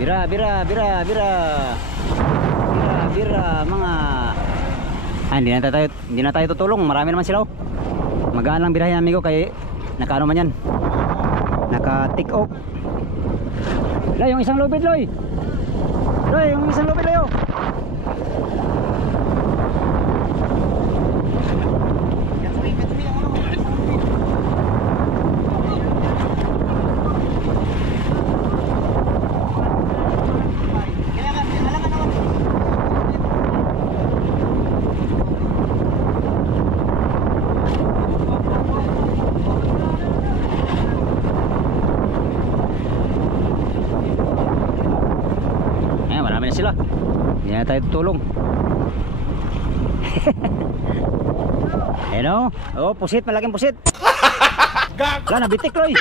Bira, bira, bira, bira. Bira, bira, mga. Hindi na tayo tutulong. Marami naman sila. Magaan lang birahin amigo kay nakaano man yan. Naka-tick off. Loy, yung isang lubid, Loy. Loy, yung isang lubid, Loy. Marami na sila. Hindi na tayo tutulong. Ayan o. Oh, pusit. Malaking pusit. Wala, nabitik, Loy.